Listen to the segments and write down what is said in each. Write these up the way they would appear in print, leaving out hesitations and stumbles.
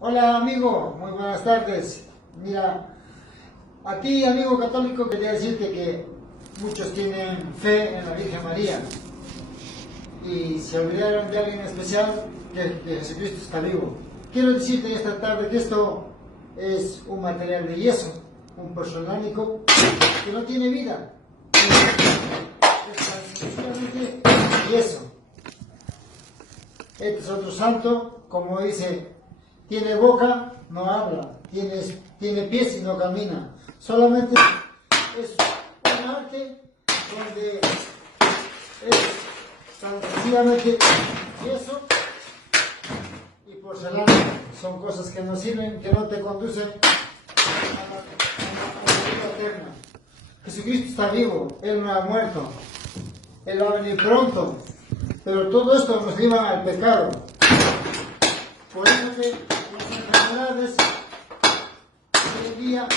Hola amigo, muy buenas tardes. Mira, a ti amigo católico quería decirte que muchos tienen fe en la Virgen María y se olvidaron de alguien especial, que Jesucristo está vivo. Quiero decirte esta tarde que esto es un material de yeso, un porcelánico que no tiene vida. Es sencillamente yeso. Este es otro santo, como dice, tiene boca, no habla, tiene pies y no camina. Solamente es un arte donde es tan sencillamente yeso y porcelana. Son cosas que no sirven, que no te conducen a la vida eterna. Jesucristo está vivo, Él no ha muerto, Él va a venir pronto. Pero todo esto nos lleva al pecado. Por eso que las enfermedades hoy en día,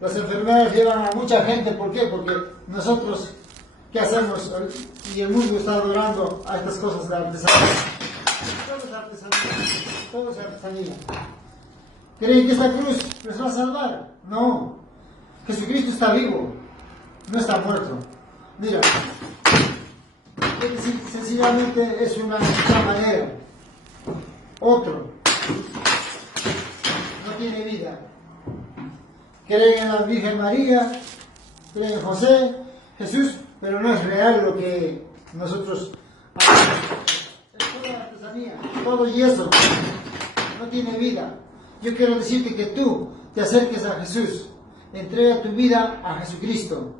las enfermedades llevan a mucha gente. ¿Por qué? Porque nosotros, ¿qué hacemos? Y el mundo está adorando a estas cosas de artesanía. Todo es artesanía. Todo es artesanía. ¿Creen que esta cruz les va a salvar? No. Jesucristo está vivo. No está muerto. Mira. Sencillamente es una manera. Otro no tiene vida. Creen en la Virgen María, creen en José, Jesús, pero no es real lo que nosotros hacemos. Es toda artesanía, todo yeso, no tiene vida. Yo quiero decirte que tú te acerques a Jesús, entrega tu vida a Jesucristo.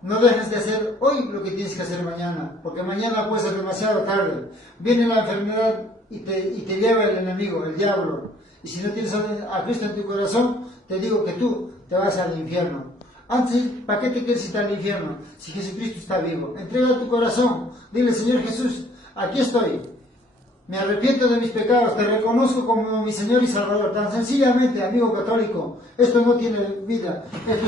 No dejes de hacer hoy lo que tienes que hacer mañana, porque mañana puede ser demasiado tarde. Viene la enfermedad y te lleva el enemigo, el diablo. Y si no tienes a Cristo en tu corazón, te digo que tú te vas al infierno. Antes, ¿para qué te quieres ir al infierno si Jesucristo está vivo? Entrega tu corazón, dile: Señor Jesús, aquí estoy. Me arrepiento de mis pecados, te reconozco como mi Señor y Salvador. Tan sencillamente, amigo católico, esto no tiene vida, esto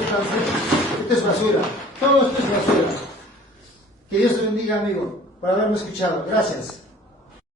es basura. Todo esto es basura. Que Dios te bendiga, amigo, por haberme escuchado. Gracias.